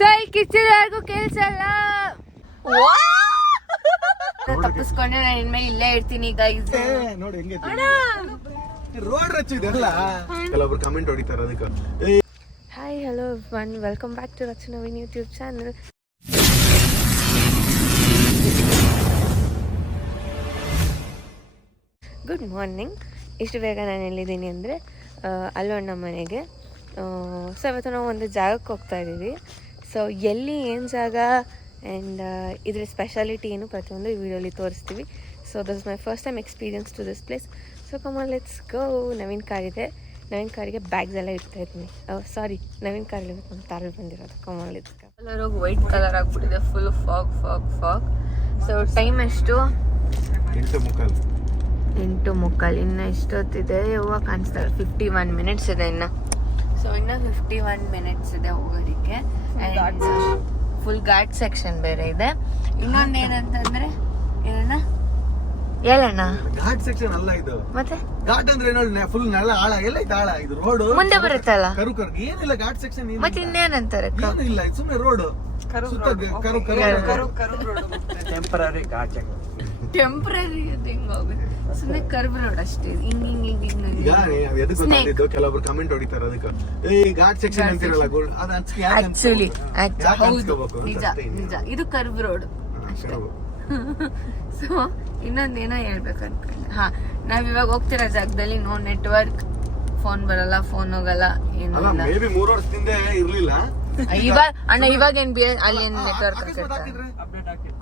ಸರಿ ಕಿಚ್ಚಿದವರೆಗೂ ಕೇಳಿಸಲ್ಲ. ತಪ್ಪಿಸ್ಕೊಂಡೆ ನಾನು ಇನ್ಮೇಲೆ ಇಲ್ಲೇ ಇರ್ತೀನಿ ಗೈಸ್. ನೋಡಿ ಹೆಂಗೆ ರೋಡ್ ರಚ್ಚಿದೆಲ್ಲ ಕೆಲವೊಬ್ರು ಕಮೆಂಟ್ ಹೊಡಿತಾರೆ ಅದಕ್ಕೆ. Hi hello one welcome back to Rachana Naveen YouTube channel. Good morning. ಇಷ್ಟು ಬೇಗ ನಾನು ಎಲ್ಲಿದ್ದೀನಿ ಅಂದರೆ ಅಲ್ಲೋಣ್ಣ ಮನೆಗೆ. ಸೊ ಇವತ್ತು ನಾವು ಒಂದು ಜಾಗಕ್ಕೆ ಹೋಗ್ತಾ ಇದ್ದೀವಿ. ಸೊ ಎಲ್ಲಿ ಏನು ಜಾಗ ಆ್ಯಂಡ್ ಇದ್ರ ಸ್ಪೆಷಾಲಿಟಿ ಏನು ಪ್ರತಿಯೊಂದು ಈ ವಿಡಿಯೋಲಿ ತೋರಿಸ್ತೀವಿ. So this is my first time experience to this place. So come on let's go. Naveen car ಇದೆ, ನವೀನ್ ಕಾರಿಗೆ ಬ್ಯಾಗ್ಸ್ ಎಲ್ಲ ಇಡ್ತಾ ಇದ್ದೀನಿ. ಸಾರಿ, ನವೀನ್ ಕಾರಲ್ಲಿ ನಮ್ಮ ಕಾರಲ್ಲಿ ಬಂದಿರೋದು. Come on let's go. Colour ಹೋಗಿ ವೈಟ್ ಕಲರ್ ಆಗಿಬಿಟ್ಟಿದೆ, full fog fog fog. So time ಎಷ್ಟು? 8:15. ಇನ್ನು ಎಷ್ಟೊತ್ತಿದೆ? ಹೂವು ಕಾಣಿಸ್ತಾರೆ. 51 ಮಿನಿಟ್ಸ್ ಇದೆ ಇನ್ನು. ಸೊ ಇನ್ನು 51 ಮಿನಿಟ್ಸ್ ಇದೆ ಹೋಗೋದಕ್ಕೆ. ಫುಲ್ ಘಾಟ್ ಸೆಕ್ಷನ್ ಬೇರೆ ಇದೆ. ಇನ್ನೊಂದು ಏನಂತಂದ್ರೆ ಏನಣ್ಣ ಹೇಳಣ್ಣ? ಘಾಟ್ ಸೆಕ್ಷನ್ ಅಲ್ಲ ಇದು. ಮತ್ತೆ ಘಾಟ್ ಅಂದ್ರೆ ಫುಲ್ ನೆಲ ಆಳ ಎಲ್ಲ ಐತೆ. ಆಳ ಇದು ರೋಡ್ ಮುಂದೆ ಬರುತ್ತಲ್ಲ. ಕರು ಏನಿಲ್ಲ ಘಾಟ್ ಸೆಕ್ಷನ್. ಮತ್ತೆ ಇನ್ನೇನಂತಾರೆ? ಏನಿಲ್ಲ, ಇದು ಸುಮ್ಮನೆ road. Temporary ghat section. Temporary ಹೆಂಗೋಗುತ್ತೆ? ಸುಮ್ಮನೆ ಕರ್ವ್ ರೋಡ್ ಅಷ್ಟೇ. ಕೆಲವೊಬ್ರು ಕಮೆಂಟ್ ಹೊಡಿತಾರೆ ಅದಕ್ಕೆ. ಘಾಟ್ ಸೆಕ್ಷನ್ ಅಂತಿರಲ್ಲ ಆಕ್ಚುಲಿ. ಹೌದು, ನಿಜ ನಿಜ. ಇದು ಕರ್ವ್ ರೋಡ್ ಅಷ್ಟೇ. ಸೊ ಇನ್ನೊಂದೇನೋ ಹೇಳ್ಬೇಕು ಅನ್ಕೊಂಡೆ. ನಾವ್ ಇವಾಗ ಹೋಗ್ತಿರೋ ಜಾಗದಲ್ಲಿ ನೋ ನೆಟ್ವರ್ಕ್, ಫೋನ್ ಬರಲ್ಲ, ಫೋನ್ ಹೋಗಲ್ಲ, ಏನು ಇಲ್ಲ. 3 ವರ್ಷದಿಂದ ಇರ್ಲಿಲ್ಲ. ಇವಾಗ ಅಣ್ಣ ಇವಾಗ ಏನ್ ಅಲ್ಲಿ ಏನ್ ನೆಟ್ವರ್ಕ್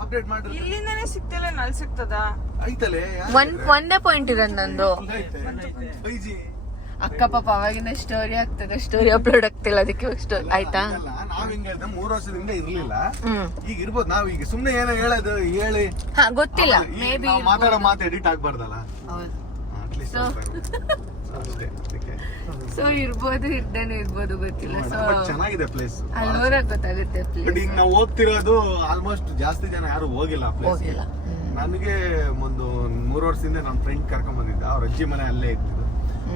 ಅಪ್ಡೇಟ್ ಮಾಡಿ ಇಲ್ಲಿಂದನೇ ಸಿಗ್ತಿಲ್ಲ. ನಲ್ಲಿ ಸಿಗ್ತದ ಐತಲೆ. ಒಂದೇ ಪಾಯಿಂಟ್ ಇರೋದು ನಂದು. ಅಕ್ಕ ಪಾಪ ಅವಾಗಿಂದ ಸ್ಟೋರಿ ಆಗ್ತದೆ, ಸ್ಟೋರಿ ಅಪ್ಲೋಡ್ ಆಗ್ತಿಲ್ಲ, ಅದಕ್ಕೆ ಆಯ್ತಾ. ನಾವ್ ಹಿಂಗ 3 ವರ್ಷದಿಂದ ಇರ್ಲಿಲ್ಲ, ಈಗ ಇರ್ಬೋದು. ನಾವ್ ಈಗ ಸುಮ್ನೆ ಏನೋ ಹೇಳೋದು ಹೇಳಿ ಗೊತ್ತಿಲ್ಲ. ಮೇ ಬಿ ಮಾತಾಡೋ ಮಾತು ಎಡಿಟ್ ಆಗ್ಬಾರ್ದಲ್ಲ. ಸೊ ಇರ್ಬೋದು, ಇರ್ದೇನೆ ಇರ್ಬೋದು, ಗೊತ್ತಿಲ್ಲ. ಸೊ ಚೆನ್ನಾಗಿದೆ ಪ್ಲೇಸ್. ಅಲ್ಲೋರಾಗ ಗೊತ್ತಾಗುತ್ತೆ ಪ್ಲೇಸ್. ಬಟ್ ಈಗ ನಾವು ಹೋಗ್ತಿರೋದು ಆಲ್ಮೋಸ್ಟ್ ಜಾಸ್ತಿ ಜನ ಯಾರು ಹೋಗಿಲ್ಲ ಆ ಪ್ಲೇಸ್. ನನಗೆ ಒಂದು 3 ವರ್ಷದಿಂದ ನಮ್ಮ ಫ್ರೆಂಡ್ ಕರ್ಕೊಂಡ್ ಬಂದಿದ್ದ. ಅವ್ರ ಅಜ್ಜಿ ಮನೆ ಅಲ್ಲೇ ಇತ್ತು.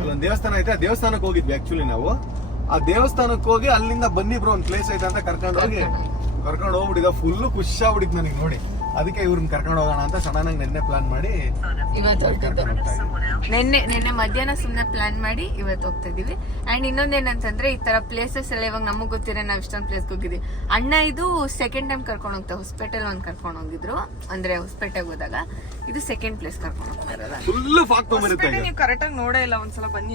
ಅಲ್ಲೊಂದ್ ದೇವಸ್ಥಾನ ಐತೆ, ಆ ದೇವಸ್ಥಾನಕ್ಕೆ ಹೋಗಿದ್ವಿ ಆಕ್ಚುಲಿ ನಾವು. ಆ ದೇವಸ್ಥಾನಕ್ಕೆ ಹೋಗಿ ಅಲ್ಲಿಂದ ಬನ್ನಿ ಬ್ರೋ ಒಂದ್ ಪ್ಲೇಸ್ ಐತೆ ಅಂತ ಕರ್ಕೊಂಡು ಹೋಗ್ಬಿಟ್ಟಿದ್ದ. ಫುಲ್ ಖುಷಿ ಆಗ್ಬಿಟ್ಟಿದ್ ನನಗೆ ನೋಡಿ. ಅದಕ್ಕೆ ಇವ್ರನ್ನ ಕರ್ಕೊಂಡು ಹೋಗೋಣ ಅಂತ ಸಡನ್ ಆಗಿ ನೆನ್ನೆ ಪ್ಲಾನ್ ಮಾಡಿ ನಿನ್ನೆ ಮಧ್ಯಾಹ್ನ ಸುಮ್ನೆ ಪ್ಲಾನ್ ಮಾಡಿ ಇವತ್ತು ಹೋಗ್ತಾ ಇದೀವಿ. ಅಂಡ್ ಇನ್ನೊಂದೇನಂತಂದ್ರೆ ಈ ತರ ಪ್ಲೇಸಸ್ ಎಲ್ಲ ಇವಾಗ ನಮಗ್ ಗೊತ್ತಿರೋ ನಾವ್ ಇಷ್ಟೊಂದು ಪ್ಲೇಸ್ ಹೋಗಿದ್ವಿ. ಅಣ್ಣ ಇದು ಸೆಕೆಂಡ್ ಟೈಮ್ ಕರ್ಕೊಂಡು ಹೋಗ್ತಾ. ಹೊಸಪೇಟೆಲ್ ಒಂದ್ ಕರ್ಕೊಂಡು ಹೋಗಿದ್ರು, ಅಂದ್ರೆ ಹೊಸಪೇಟೆಗೆ ಹೋದಾಗ. ಇದು ಸೆಕೆಂಡ್ ಪ್ಲೇಸ್ ಕರ್ಕೊಂಡು ಹೋಗ್ತಾರಲ್ಲ. ಫುಲ್ ಫಾಗ್ ತೊಗೊಂಡಿರುತ್ತೆ. ನೀವು ಕರೆಕ್ಟ್ ಆಗಿ ನೋಡೇ ಇಲ್ಲ. ಒಂದ್ಸಲ ಬನ್ನಿ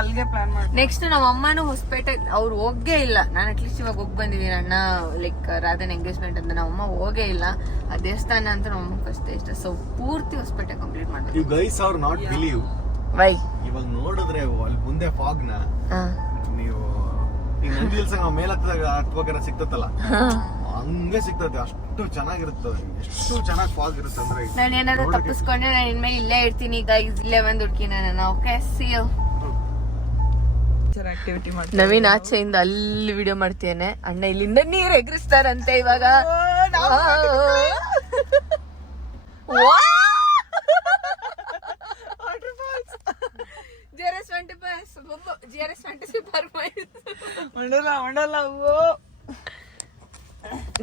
ಅಲ್ಲಿಗೆ ಪ್ಲಾನ್ ಮಾಡಿ. ನೆಕ್ಸ್ಟ್ ನಮ್ಮ ಅಮ್ಮನೂ ಹೊಸಪೇಟೆ ಅವ್ರು ಹೋಗೇ ಇಲ್ಲ. ನಾನು ಅಟ್ಲೀಸ್ಟ್ ಇವಾಗ ಹೋಗಿ ಬಂದಿದ್ದೀನಿ. ಅಣ್ಣ ಲೈಕ್ ರಾಧನ್ ಎಂಗೇಜ್ಮೆಂಟ್ ಅಂತ ನಮ್ಮ ಅಮ್ಮ ಹೋಗೇ ಇಲ್ಲ. ಆ ದೇವಸ್ಥಾನ ಅಂತ ನಮ್ಮ ಅಮ್ಮ ಅಷ್ಟೇ ಇಷ್ಟ. ಸೊ ಪೂರ್ತಿ ಹೊಸಪೇಟೆ ಕಂಪ್ಲೀಟ್ ಮಾಡ್ತೀವಿ. You guys are not believe. Why? ಇವಾಗ ನೋಡಿದ್ರೆ ಅಲ್ಲಿ ಮುಂದೆ ಫಾಗ್ ನ ನೀವು ಈಗ ನಂದಿ ಹಿಲ್ಸ್ ನಾವು ಮೇಲೆ ಹತ್ಬೇಕಾದ್ರೆ ಸಿಕ್ತತ್ತಲ್ಲ, ಹಂಗೆ ಸಿಗ್ತದೆ. ಅಷ್ಟು ಚೆನ್ನಾಗಿರುತ್ತೆ, ಎಷ್ಟು ಚೆನ್ನಾಗಿ ಫಾಗ್ ಇರುತ್ತೆ ಅಂದ್ರೆ. ನಾನು ಏನಾದ್ರು ತಪ್ಪಿಸ್ಕೊಂಡೆ ನಾನು ಇನ್ಮೇಲೆ ಇಲ್ಲೇ ಇರ್ತೀನಿ. ಈಗ ಇಲ್ಲೇ ಬಂದು ಹುಡ್ಕಿನ ನಾನು. Okay, C you. ಆಕ್ಟಿವಿಟಿ ಮಾಡಿ ನವೀನ್ ಆಚೆಯಿಂದ ಅಲ್ಲಿ ವಿಡಿಯೋ ಮಾಡ್ತೇನೆ. ಅಣ್ಣ ಇಲ್ಲಿಂದ ನೀರ್ ಎಗರಿಸ್ತಾರಂತೆ ಇವಾಗ.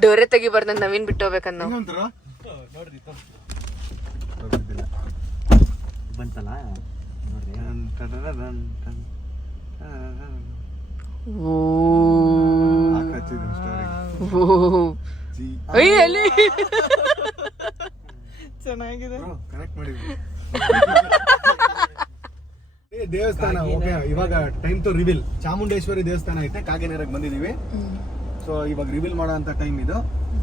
ಡೋರೆ ತೆಗಿಬಾರ್ದ, ನವೀನ್ ಬಿಟ್ಟು ಹೋಗ್ಬೇಕಂದ ನಾವು. ಬಂತಲ್ಲ ಚೆನ್ನಾಗಿದೆ. ದೇವಸ್ಥಾನ ಓಕೆ. ಇವಾಗ ಟೈಮ್ ಟು ರಿವೀಲ್. ಚಾಮುಂಡೇಶ್ವರಿ ದೇವಸ್ಥಾನ ಐತೆ, ಕಾಗಿನೆರೆಗೆ ಬಂದಿದೀವಿ. ಸೊ ಇವಾಗ ರಿವೀಲ್ ಮಾಡೋ ಅಂತ ಟೈಮ್ ಇದು.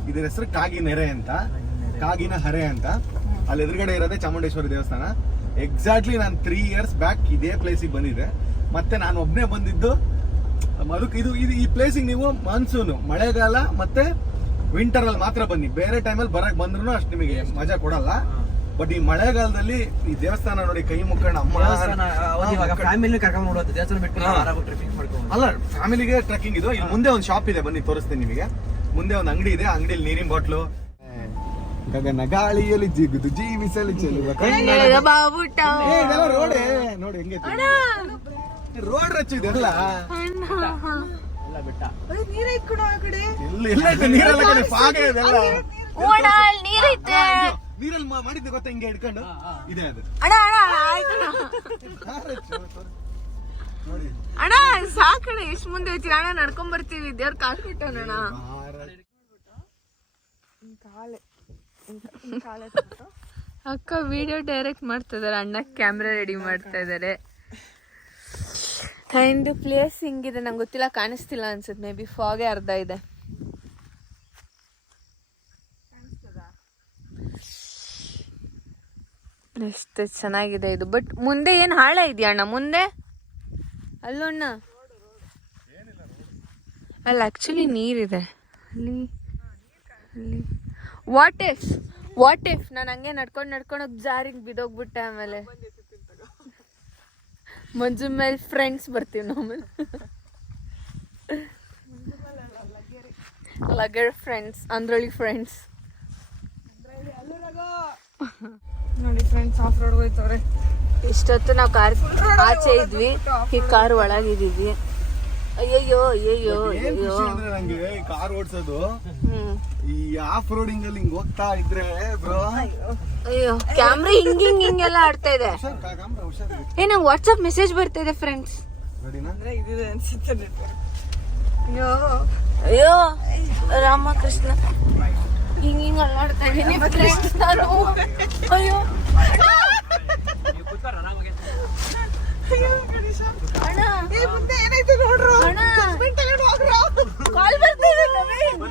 ಇದ್ರ ಹೆಸರು ಕಾಗಿನೆರೆ ಅಂತ, ಕಾಗಿನ ಹರೆ ಅಂತ. ಅಲ್ಲಿ ಎದುರುಗಡೆ ಇರೋದೇ ಚಾಮುಂಡೇಶ್ವರಿ ದೇವಸ್ಥಾನ. ಎಕ್ಸಾಕ್ಟ್ಲಿ ನಾನು 3 years ಬ್ಯಾಕ್ ಇದೇ ಪ್ಲೇಸಿಗೆ ಬಂದಿದ್ದೆ. ಮತ್ತೆ ನಾನು ಒಬ್ನೇ ಬಂದಿದ್ದು. ಅದಕ್ಕೆ ಇದು ಈ ಪ್ಲೇಸಿಗೆ ನೀವು ಮಾನ್ಸೂನ್, ಮಳೆಗಾಲ ಮತ್ತೆ ವಿಂಟರ್ ಅಲ್ಲಿ ಮಾತ್ರ ಬನ್ನಿ. ಬೇರೆ ಟೈಮಲ್ಲಿ ಬರಕ್ ಬಂದ್ರು ಅಷ್ಟು ನಿಮಗೆ ಮಜಾ ಕೊಡಲ್ಲ. ಬಟ್ ಈ ಮಳೆಗಾಲದಲ್ಲಿ ಈ ದೇವಸ್ಥಾನ ನೋಡಿ, ಕೈ ಮುಕ್ಕಣ್ಣ ಅಮ್ಮ ಫ್ಯಾಮಿಲಿ ಕರ್ಕೊಂಡು ನೋಡೋದು ದೇವಸ್ಥಾನ ಬಿಟ್ಟು ಅಲ್ಲ, ಫ್ಯಾಮಿಲಿಗೆ ಟ್ರೆಕ್ಕಿಂಗ್ ಇದು. ಇಲ್ಲಿ ಮುಂದೆ ಒಂದು ಶಾಪ್ ಇದೆ, ಬನ್ನಿ ತೋರಿಸ್ತೀನಿ ನಿಮಗೆ. ಮುಂದೆ ಒಂದು ಅಂಗಡಿ ಇದೆ, ಅಂಗಡಿಯಲ್ಲಿ ನೀರಿನ ಬಾಟ್ಲು ಗಗನ ಗಾಳಿಯಲ್ಲಿ ಜಿಗುದು ಜೀವಿಸಲು ಚೆಲುವ ಬಾಬುಟ ಇದೆಲ್ಲ ರೋಡ್ ನೋಡಿ ಹೆಂಗೆ ರೋಡ್ ರಚ್ಚು ಇದೆಲ್ಲ ಎಲ್ಲ ಬೆಟ್ಟ. ನೀರೇ ಇಟ್ಕೊಡು ಆ ಕಡೆ. ಎಲ್ಲ ನೀರೆಲ್ಲ ಕಡೆ ಫಾಗ್ ಇದೆಲ್ಲ ಓಣ ನೀರೈತೆ ನೀರಲ್ಲಿ ಮಾಡಿದ್ದೆ ಗೊತ್ತಾ ಹಿಂಗೆ ಹಿಡ್ಕೊಂಡು ಇದೆ ಅದು ಅಣ್ಣ ಆಯ್ತು ನೋಡಿ ಅಣ್ಣ ಸಾಕಣ್ಣ ಎಷ್ಟ್ ಮುಂದೆ ಹೋಯ್ತೀವಿ ಅಣ್ಣ ನಡ್ಕೊಂಡ್ ಬರ್ತೀವಿ ದೇವ್ರ ಕಾಲ್ ಬಿಟ್ಟವಣ್ಣ ಅಕ್ಕ ವಿಡಿಯೋ ಡೈರೆಕ್ಟ್ ಮಾಡ್ತಾ ಇದಾರೆ ಅಣ್ಣ ಕ್ಯಾಮ್ರಾ ರೆಡಿ ಮಾಡ್ತಾ ಇದಾರೆ ಅಂಡ್ ಪ್ಲೇಸ್ ಹಿಂಗಿದೆ ನಂಗೆ ಗೊತ್ತಿಲ್ಲ ಕಾಣಿಸ್ತಿಲ್ಲ ಅನ್ಸುತ್ತೆ ಮೇ ಬಿ ಫಾಗೆ ಅರ್ಧ ಇದೆ ಎಷ್ಟು ಚೆನ್ನಾಗಿದೆ ಇದು ಬಟ್ ಮುಂದೆ ಏನು ಹಾಳ ಇದೆಯಾ ಅಣ್ಣ ಮುಂದೆ ಅಲ್ಲೋಣ್ಣ ಅಲ್ಲ ಆಕ್ಚುಲಿ ನೀರಿದೆ ಅಲ್ಲಿ ಅಲ್ಲಿ ವಾಟ್ ಇಫ್ ನಾನು ಹಂಗೆ ನಡ್ಕೊಂಡು ಜಾರಿಗೆ ಬಿದ್ದೋಗ್ಬಿಟ್ಟೆ ಆಮೇಲೆ ಮಂಜು ಮೇಲೆ ಫ್ರೆಂಡ್ಸ್ ಬರ್ತೀವಿ ನಮ್ಮಲ್ಲಿ ಲಗೇರ್ ಫ್ರೆಂಡ್ಸ್ ಅಂದ್ರೊಳಿ ಫ್ರೆಂಡ್ಸ್ ನೋಡಿ ಫ್ರೆಂಡ್ಸ್ ಆಫ್ ರೋಡ್ ಹೋಯ್ತವ್ರೆ. ಇಷ್ಟೊತ್ತು ನಾವು ಕಾರ್ ಆಚೆ ಇದ್ವಿ ಈ ಕಾರ್ ಒಳಗಿದೀವಿ ಅಯ್ಯಯ್ಯೋ ಅಯ್ಯಯ್ಯೋ ಏನ್ ಅಯ್ಯೋ ಖುಷಿ ಅಂದ್ರೆ ನಂಗೆ ಕಾರ್ ಓಡಿಸೋದು ಹ್ಮ್ ಈ ಆಫ್ ರೋಡಿಂಗ್ ಅಲ್ಲಿ ಹಿಂಗ್ ಹೋಗ್ತಾ ಇದ್ರೆ ಬ್ರೋ ಅಯ್ಯೋ ಕ್ಯಾಮ್ರಾ ಹಿಂಗೆಲ್ಲ ಆಡ್ತಾ ಇದೆ ಏನ ವಾಟ್ಸಪ್ ಮೆಸೇಜ್ ಬರ್ತಾ ಇದೆ ಫ್ರೆಂಡ್ಸ್ ಅಂದ್ರೆ ಇದಿದೆ ಅನ್ಸುತ್ತೆ network. ಅಯ್ಯೋ ಅಯ್ಯೋ ರಾಮಕೃಷ್ಣ ಹಿಂಗ ಅಲ್ಲಾಡ್ತಾ ಇದೀನಿ ಫ್ರೆಂಡ್ಸ್ ನಾನು ಅಯ್ಯೋ ನೀವು ಕೂತ್ಕೊಳ್ಳಿ, ನಾನು ಹೋಗಿ. ಅಣ್ಣ ಏ ಮುಂದೆ ಏನಾಯ್ತು ನೋಡ್ರು. ಅಣ್ಣ ಹಸ್ಬೆಂಡ್ ತಗೊಂಡು ಹೋಗ್ರು. ಕಾಲ್ ಬರ್ತಾ ಇದೆ ನವೀನ್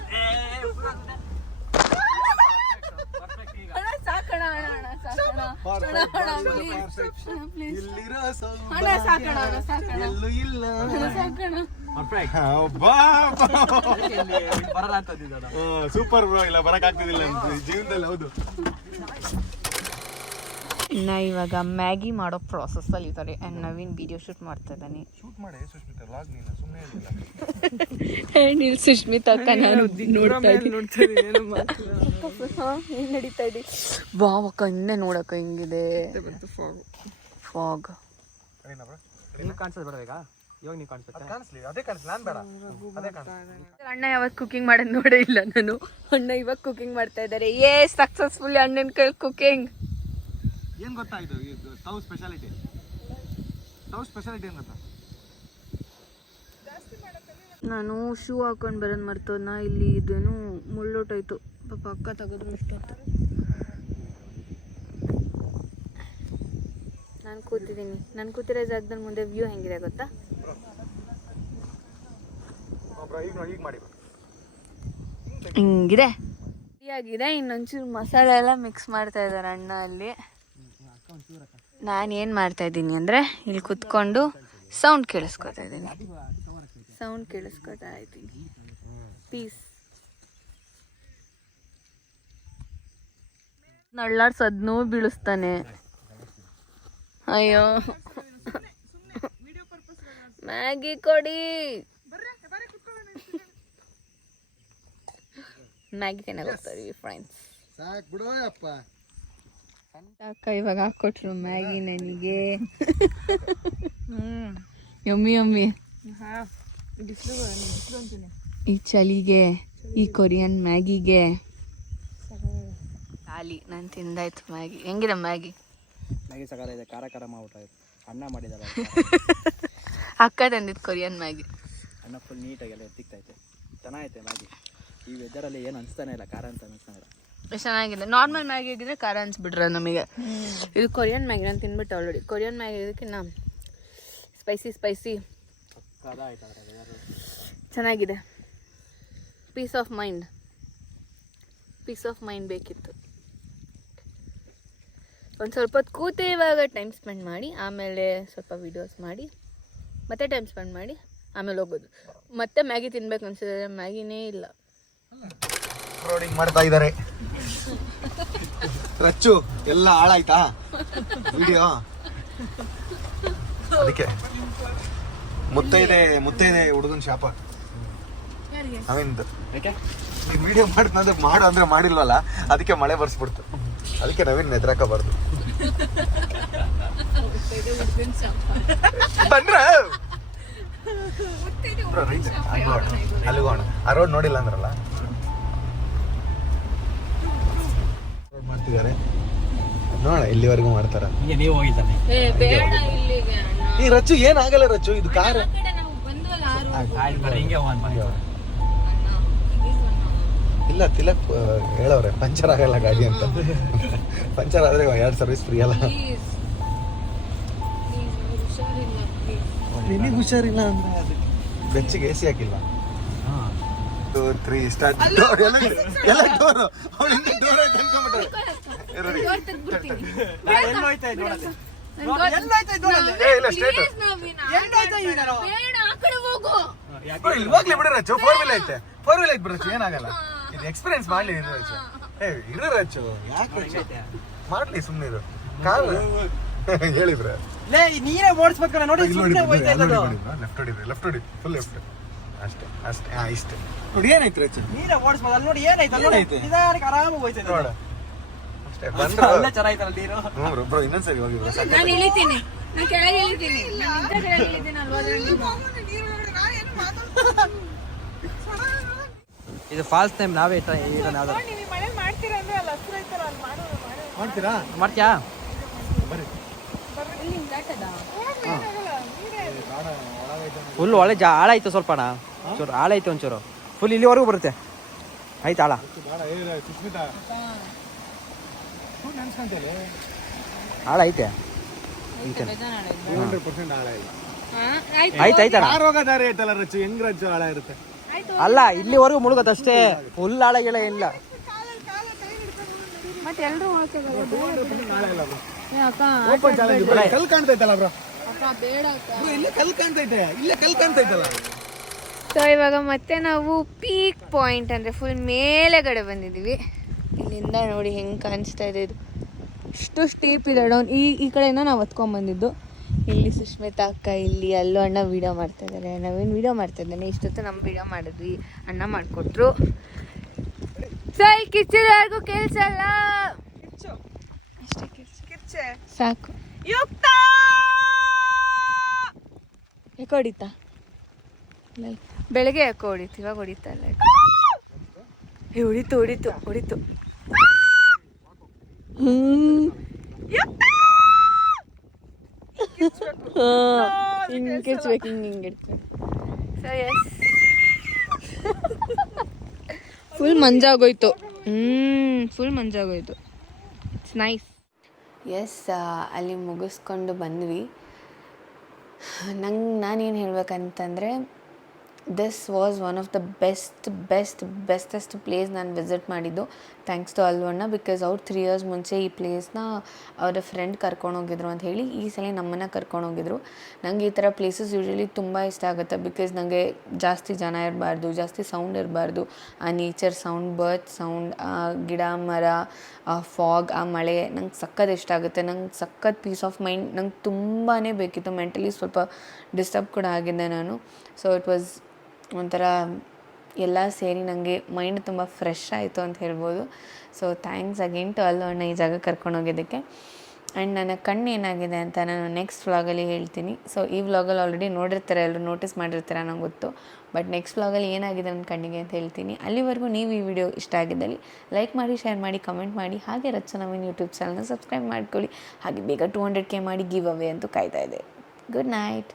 Perfect ಈಗ. ಅಣ್ಣ ಸಾಕಣ ಅಣ್ಣ ಸಾಕಣ ಪ್ಲೀಸ್ ಇಲ್ಲಿರೋ ಅಣ್ಣ ಸಾಕಣ ಸಾಕಣ ಎಲ್ಲೂ ಇಲ್ಲ ಸಾಕಣ Perfect. ಇಲ್ಲಿ ಬರಲ್ಲ ಅಂತ ಅಂದಿದ್ದು ನಾನು. ಸೂಪರ್ ಬ್ರೋ ಇಲ್ಲ ಬರಕ್ ಆಗ್ತಿದಿಲ್ಲ ಜೀವನದಲ್ಲಿ ಹೌದು ಇನ್ನ ಇವಾಗ ಮ್ಯಾಗಿ ಮಾಡೋ ಪ್ರಾಸೆಸ್ ಅಲ್ಲಿ ಇದ್ದಾರೆ ಅಂಡ್ ನವೀನ್ ವಿಡಿಯೋ ಶೂಟ್ ಮಾಡ್ತಾ ಇದ್ದಾನೆ ಶೂಟ್ ಮಾಡಿ ಸುಷ್ಮಿತಾ ಲಾಗ್ ನೀನು ಸುಮ್ಮನೆ ಅಂಡ್ ಇಲ್ಲಿ ಸುಷ್ಮಿತಾ ಅಕ್ಕ ನಾನು ನೋಡ್ತಾ ಇದ್ದೀನಿ ನೋಡ್ತಾ ಇದೀನಿ, ಏನೂ ಮಾಡ್ತಿಲ್ಲ. ಹೆಂಗ್ ನಡೀತಾ ಇದೆ ವಾವ್ ಅಕ್ಕ ಇನ್ನೇ ನೋಡಕ್ಕ ಹೆಂಗಿದೆ ಬಂತು fog. ಫಾಗ್ ನಿಮ್ಗೆ ಕಾಣಿಸೋದು ಬೇಡ ಈಗ ಇವಾಗ ನೀವು ಕಾಣಿಸುತ್ತೆ. ಕಾಣಿಸ್ಲಿ ಅದೇ ಕಾಣಿಸ್ಲಿ ನಾನ್ ಬೇಡ ಅದೇ ಕಾಣಿಸ್ಲಿ ಅಣ್ಣ ಯಾವತ್ತು ಕುಕಿಂಗ್ ಮಾಡೋದು ನೋಡೇ ಇಲ್ಲ ನಾನು ಅಣ್ಣ ಇವಾಗ ಕುಕಿಂಗ್ ಮಾಡ್ತಾ ಇದ್ದಾರೆ ಸಕ್ಸಸ್ಫುಲ್ ಅಣ್ಣನ ಕೈ ಕುಕಿಂಗ್ ಏನ್ ಗೊತ್ತಾ ಇದು ಸ್ಟವ್ ಸ್ಪೆಷಾಲಿಟಿ ಏನ್ ಗೊತ್ತಾ ನಾನು ಶೂ ಹಾಕೊಂಡು ಬರೋದು ಮರ್ತೋದ್ನ ಇಲ್ಲಿ ಇದೇನು ಮುಳ್ಳೊಟ್ಟಾಯ್ತು ಪಾಪ ಅಕ್ಕ ತೆಗೆದ್ರು ಇಷ್ಟೊತ್ತು ನಾನು ಕೂತಿದ್ದೀನಿ ನಾನು ಕೂತಿರೋ ಜಾಗದಲ್ಲಿ ಮುಂದೆ ವ್ಯೂ ಹೆಂಗಿದೆ ಗೊತ್ತಾ ಈಗ ಮಾಡಿ ಹಿಂಗಿದೆ ಆಗಿದೆ ಇನ್ನೊಂಚೂರು ಮಸಾಲೆ ಎಲ್ಲ ಮಿಕ್ಸ್ ಮಾಡ್ತಾ ಇದ್ದಾರೆ ಅಣ್ಣ ಅಲ್ಲಿ ನಾನು ಏನು ಮಾಡ್ತಾ ಇದ್ದೀನಿ ಅಂದರೆ ಇಲ್ಲಿ ಕುತ್ಕೊಂಡು ಸೌಂಡ್ ಕೇಳಿಸ್ಕೊತಾ ಇದ್ದೀನಿ ಪೀಸ್ ನಳ್ಳಾಡ್ಸದ್ನೂ ಬೀಳಿಸ್ತಾನೆ ಅಯ್ಯೋ ಮ್ಯಾಗಿ ಕೊಡಿ ಮ್ಯಾಗಿ ತಿನ್ನಕ್ಕೆ ಹೋಗ್ತಾ ಇದೀವಿ ಫ್ರೆಂಡ್ಸ್ ಸಾಕ್ ಬಿಡು ಅಪ್ಪ ಅಕ್ಕ ಇವಾಗ ಹಾಕೊಟ್ರು ಮ್ಯಾಗಿ ನನಗೆ ಯಮ್ಮಿ ಈ ಚಳಿಗೆ ಈ ಕೊರಿಯನ್ ಮ್ಯಾಗಿಗೆ ಖಾಲಿ ನಾನು ತಿಂದಾಯ್ತು ಮ್ಯಾಗಿ ಹೆಂಗಿದೆ ಮ್ಯಾಗಿ ಮ್ಯಾಗಿ ಸಕಾಲ ಇದೆ, ಖಾರ ಖಾರ ಮಾಡ್ಬಿಟ್ಟು ಅನ್ನ ಮಾಡಿದ್ದಾರೆ. ಅಕ್ಕ ತಂದಿದ್ದು ಕೊರಿಯನ್ ಮ್ಯಾಗಿ ಅನ್ನ ಫುಲ್ ನೀಟಾಗೆಲ್ಲ ಎತ್ತಿಕ್ತೈತೆ, ಚೆನ್ನಾಗೈತೆ ಮ್ಯಾಗಿ. ಈ ವೆದರಲ್ಲಿ ಏನು ಅನಿಸ್ತಾನೆ ಇಲ್ಲ, ಖಾರ ಅಂತ ಅನಿಸ್ತಾನೆ ಇಲ್ಲ. ಚೆನ್ನಾಗಿದೆ. ನಾರ್ಮಲ್ ಮ್ಯಾಗಿ ಆಗಿದ್ರೆ ಖಾರ ಅನ್ಸ್ಬಿಟ್ರೆ ನಮಗೆ. ಇದು ಕೊರಿಯನ್ ಮ್ಯಾಗಿ ನಾನು ತಿನ್ಬಿಟ್ಟು ಆಲ್ರೆಡಿ. ಕೊರಿಯನ್ ಮ್ಯಾಗಿ ಇದಕ್ಕಿನ್ನ ಸ್ಪೈಸಿ ಚೆನ್ನಾಗಿದೆ. ಪೀಸ್ ಆಫ್ ಮೈಂಡ್ ಬೇಕಿತ್ತು. ಒಂದು ಸ್ವಲ್ಪ ಹೊತ್ತು ಕೂತು ಇವಾಗ ಟೈಮ್ ಸ್ಪೆಂಡ್ ಮಾಡಿ ಆಮೇಲೆ ಸ್ವಲ್ಪ ವೀಡಿಯೋಸ್ ಮಾಡಿ ಮತ್ತೆ ಟೈಮ್ ಸ್ಪೆಂಡ್ ಮಾಡಿ ಆಮೇಲೆ ಹೋಗೋದು. ಮತ್ತೆ ಮ್ಯಾಗಿ ತಿನ್ಬೇಕು ಅನ್ಸಿದ್ರೆ ಮ್ಯಾಗಿನೇ ಇಲ್ಲ. ರೋಡಿಂಗ್ ಮಾಡ್ತಾ ಇದ್ದಾರೆ. ರಚ್ಚು ಎಲ್ಲ ಹಾಳಾಯ್ತಾ ವಿಡಿಯೋ? ಅದಕ್ಕೆ ಮುತ್ತೈದೆ ಹುಡುಗನ ಶಾಪ. ನವೀನ್ದು ನೀನು ವಿಡಿಯೋ ಮಾಡ್ತಂದ್ರೆ ಮಾಡು ಅಂದ್ರೆ ಮಾಡಿಲ್ವಲ್ಲ, ಅದಕ್ಕೆ ಮಳೆ ಬರ್ಸ್ಬಿಡ್ತು. ಅದಕ್ಕೆ ನವೀನ್ ಎದ್ರಾಕಬಾರ್ದು. ಬಂದ್ರ ಅಲ್ಲಿಗೋಣ. ಆ ರೋಡ್ ನೋಡಿಲ್ಲ ಅಂದ್ರಲ್ಲ, ರೋಡ್ ಮಾಡ್ತಿದ್ದಾರೆ ನೋಡ. ಇಲ್ಲಿವರೆಗೂ ಮಾಡ್ತಾರ. ಈಗ ನೀವು ಹೋಗಿದ್ದಾನೆ ಈ ರಚ್ಚು ಏನಾಗಲ್ಲ ರಚ್ಚು, ಇದು ಕಾರ್ ಹಿಂಗೆ ಹೋಗೋಣ. ಇಲ್ಲ. ತಿಲಕ್ ಹೇಳವ್ರೆ ಪಂಚರ್ ಆಗಲ್ಲ ಗಾಡಿ ಅಂತ. ಪಂಚರ್ ಆದ್ರೆ 2 ಸರ್ವಿಸ್ ಫ್ರೀ ಅಲ್ಲ. ನಿನಗೆ ಹುಷಾರಿಲ್ಲ ಅಂದ್ರೆ ಅದು ಬೆಂಚಿಗೆ AC ಹಾಕಿಲ್ಲ. 2 3 ಸ್ಟಾರ್ಟ್. ಎಲ್ಲ ಡೋರು ಅವಳಿಂದ ಡೋರ್ ಆಯ್ತು ಅನ್ಕೊಂಡ್ಬಿಟ್ರೆ. ಇಲ್ಲ ಸ್ಟ್ರೇಟ್ ಇವಾಗ್ಲೇ ಬಿಡ್ರಿ ರಚ್ಚು. 4 ವೀಲ್ ಐತೆ, 4 ವೀಲ್ ಐತೆ ಬಿಡ್ರಚ್ಚು, ಏನಾಗಲ್ಲ. ಇದು ಎಕ್ಸ್ಪೀರಿಯನ್ಸ್ ಮಾಡ್ಲಿ ರಚ್ಚು. ಇರೋ ರಚ್ಚು ಯಾಕೆ ಮಾಡ್ಲಿ ಸುಮ್ಮನೆ ಇದು ಕಾರ್ ಹೇಳಿದ್ರೆ ನೀರೇ ಓಡಿಸ್ಬೇಕು ನೋಡಿ. ಲೆಫ್ಟ್ ಹೊಡಿ ಫುಲ್ ಲೆಫ್ಟ್ ಅಷ್ಟೇ ಅಷ್ಟೇ. ಇಷ್ಟೇ ನೋಡಿ ಏನೈತೆ ರಚ್ಚು, ನೀರೇ ಓಡಿಸ್ಬೋದು. ಅಲ್ಲಿ ನೋಡಿ ಏನೈತೆ, ಏನೈತೆ ನಿಧಾನಕ್ಕೆ ಆರಾಮಾಗಿ ಹೋಯ್ತದೆ ನೋಡ ಅಷ್ಟೇ. ಬಂದ್ರೆ ಅಲ್ಲೇ ಚೆನ್ನಾಗಿತ್ತಲ್ಲ ನೀರು. ಹ್ಞೂ ಬ್ರೋ, ಇನ್ನೊಂದ್ಸರಿ ಹೋಗಿದ್ರು. ನಾನು ಇಳಿತೀನಿ, ನಾನು ಕೆಳಗೆ ಇಳಿತೀನಿ, ನಾನು ನಿದ್ದೆ ಕೆಳಗೆ ಇಳಿತೀನಲ್ವಾ ಅದ್ರಲ್ಲಿ. ಇದು ಫಾಲ್ಸ್ ಟೈಮ್ ನಾವೇ ಇರೋಣ. ನೀವು ಮಳೆ ಮಾಡ್ತೀರಾ ಅಂದ್ರೆ ಅಲ್ಲಿ ಹತ್ರ ಐತಲ್ಲ ಅಲ್ಲಿ ಮಾಡ್ತೀರಾ? ಮಾಡ್ತೀಯಾ? ಬರ್ರಿ. ಫುಲ್ ಒಳ್ಳೆ ಆಳ ಐತೆ ಸ್ವಲ್ಪ ಅಣ್ಣ, ಚೂರು ಆಳ ಐತೆ ಒಂಚೂರು. ಫುಲ್ ಇಲ್ಲಿವರೆಗೂ ಬರುತ್ತೆ, ಆಯ್ತು ಆಳ. ಸುಷ್ಮಿತಾ ಆಳ ಐತೆ 200% ಆಳ ಇಲ್ಲ. ಆಯ್ತು ಆಯ್ತಣ್ಣ. ಕಾರ್ ಹೋಗೋ ದಾರಿ ಐತಲ್ಲ ರಚ್ಚು, ಹೆಂಗ್ ರಚ್ಚು ಆಳ ಇರುತ್ತೆ? ಅಲ್ಲ ಇಲ್ಲಿವರೆಗೂ ಮುಳುಗತ್ತಷ್ಟೇ, ಫುಲ್ ಆಳ ಗಿಳ ಇಲ್ಲ. ಮತ್ತೆ ಎಲ್ಲರೂ ಕಲ್ ಕಾಣ್ತೈತಲ್ಲ ಬ್ರೋ, ಇಲ್ಲೇ ಕಲ್ ಕಾಣ್ತೈತೆ, ಇಲ್ಲೇ ಕಲ್ ಕಾಣ್ತೈತಲ್ಲ. ಸೊ ಇವಾಗ ಮತ್ತೆ ನಾವು ಪೀಕ್ ಪಾಯಿಂಟ್ ಅಂದರೆ ಫುಲ್ ಮೇಲೆಗಡೆ ಬಂದಿದ್ದೀವಿ. ಇಲ್ಲಿಂದ ನೋಡಿ ಹೆಂಗೆ ಕಾಣಿಸ್ತಾ ಇದೆ. ಇದು ಇಷ್ಟು ಸ್ಟೀಪ್ ಇದೆ ಡೌನ್. ಈ ಕಡೆಯಿಂದ ನಾವು ಹತ್ಕೊಂಡ್ಬಂದಿದ್ದು. ಇಲ್ಲಿ ಸುಷ್ಮಿತಾ ಅಕ್ಕ, ಇಲ್ಲಿ ಅಲ್ಲೂ ಅಣ್ಣ ವೀಡಿಯೋ ಮಾಡ್ತಾ ಇದ್ದಾರೆ, ನಾವೇನು ವೀಡಿಯೋ ಮಾಡ್ತಾ ಇದ್ದಾನೆ. ಇಷ್ಟೊತ್ತು ನಮ್ಮ ವೀಡಿಯೋ ಮಾಡಿದ್ವಿ, ಅಣ್ಣ ಮಾಡಿಕೊಟ್ರು. ಸೊ ಇಲ್ಲಿ ಕಿಚ್ಚಿದವರೆಗೂ ಕೆಲಸ ಅಲ್ಲ, ಅಷ್ಟೇ ಕಿರ್ಚೆ ಸಾಕು. ಯುಕ್ತ ಯಾಕೆ ಹೊಡಿತಾ? ಬೆಳಗ್ಗೆ ಯಾಕೆ ಹೊಡಿತು, ಇವಾಗ ಹೊಡಿತಾ ಇಲ್ಲ. ಹೊಡಿತು ಹೊಡಿತು ಹೊಡಿತು. ಹಿಂಗೆ ಕಿರ್ಚ್ಬೇಕು, ಹಿಂಗೆ ಇಡ್ಬೇಕು. ಸೊ ಎಸ್, ಫುಲ್ ಮಂಜಾಗೋಯ್ತು. ಫುಲ್ ಮಂಜಾಗೋಯ್ತು. It's nice. ಎಸ್, ಅಲ್ಲಿ ಮುಗಿಸ್ಕೊಂಡು ಬಂದ್ವಿ. ನಾನೇನು ಹೇಳ್ಬೇಕಂತಂದರೆ, this was one of the bestest place ನಾನು ವಿಸಿಟ್ ಮಾಡಿದ್ದು, ಥ್ಯಾಂಕ್ಸ್ ಟು ಅಲ್ವಣ್ಣ. ಬಿಕಾಸ್ ಅವ್ರು 3 years ಮುಂಚೆ ಈ ಪ್ಲೇಸ್ನ ಅವರ ಫ್ರೆಂಡ್ ಕರ್ಕೊಂಡೋಗಿದ್ರು ಅಂತ ಹೇಳಿ ಈ ಸಲ ನಮ್ಮನ್ನು ಕರ್ಕೊಂಡೋಗಿದ್ರು. ನನಗೆ ಈ ಥರ ಪ್ಲೇಸಸ್ ಯೂಶ್ವಲಿ ತುಂಬ ಇಷ್ಟ ಆಗುತ್ತೆ. ಬಿಕಾಸ್ ನನಗೆ ಜಾಸ್ತಿ ಜನ ಇರಬಾರ್ದು, ಜಾಸ್ತಿ ಸೌಂಡ್ ಇರಬಾರ್ದು. ಆ ನೇಚರ್ ಸೌಂಡ್, ಬರ್ಡ್ ಸೌಂಡ್, ಆ ಗಿಡ ಮರ, ಆ ಫಾಗ್, ಆ ಮಳೆ ನಂಗೆ ಸಖತ್ ಇಷ್ಟ ಆಗುತ್ತೆ. ನಂಗೆ ಸಖತ್ ಪೀಸ್ ಆಫ್ ಮೈಂಡ್ ನಂಗೆ ತುಂಬಾ ಬೇಕಿತ್ತು. ಮೆಂಟಲಿ ಸ್ವಲ್ಪ ಡಿಸ್ಟರ್ಬ್ ಕೂಡ ಆಗಿದ್ದೆ ನಾನು. ಸೊ ಇಟ್ ವಾಸ್ ಒಂಥರ ಎಲ್ಲ ಸೇರಿ ನನಗೆ ಮೈಂಡ್ ತುಂಬ ಫ್ರೆಶ್ ಆಯಿತು ಅಂತ ಹೇಳ್ಬೋದು. ಸೊ ಥ್ಯಾಂಕ್ಸ್ ಅಗೇನ್ ಟು ಅಲ್ಲು ಅಣ್ಣ ಈ ಜಾಗ ಕರ್ಕೊಂಡೋಗಿದ್ದಕ್ಕೆ. ಆ್ಯಂಡ್ ನನ್ನ ಕಣ್ಣು ಏನಾಗಿದೆ ಅಂತ ನಾನು ನೆಕ್ಸ್ಟ್ ವ್ಲಾಗಲ್ಲಿ ಹೇಳ್ತೀನಿ. ಸೊ ಈ ವ್ಲಾಗಲ್ಲಿ ಆಲ್ರೆಡಿ ನೋಡಿರ್ತಾರೆ, ಎಲ್ಲರೂ ನೋಟಿಸ್ ಮಾಡಿರ್ತಾರೆ ನಂಗೆ ಗೊತ್ತು. ಬಟ್ ನೆಕ್ಸ್ಟ್ ವ್ಲಾಗಲ್ಲಿ ಏನಾಗಿದೆ ನನ್ನ ಕಣ್ಣಿಗೆ ಅಂತ ಹೇಳ್ತೀನಿ. ಅಲ್ಲಿವರೆಗೂ ನೀವು ಈ ವಿಡಿಯೋ ಇಷ್ಟ ಆಗಿದ್ದಲ್ಲಿ ಲೈಕ್ ಮಾಡಿ, ಶೇರ್ ಮಾಡಿ, ಕಮೆಂಟ್ ಮಾಡಿ. ಹಾಗೆ ರಚ್ಚು ನವೀನ್ ಯೂಟ್ಯೂಬ್ ಚಾನಲ್ನ ಸಬ್ಸ್ಕ್ರೈಬ್ ಮಾಡ್ಕೊಳ್ಳಿ. ಹಾಗೆ ಬೇಗ 200K ಮಾಡಿ ಗಿವ್ ಅವೇ ಅಂತೂ ಕಾಯ್ತಾ ಇದೆ. Good night.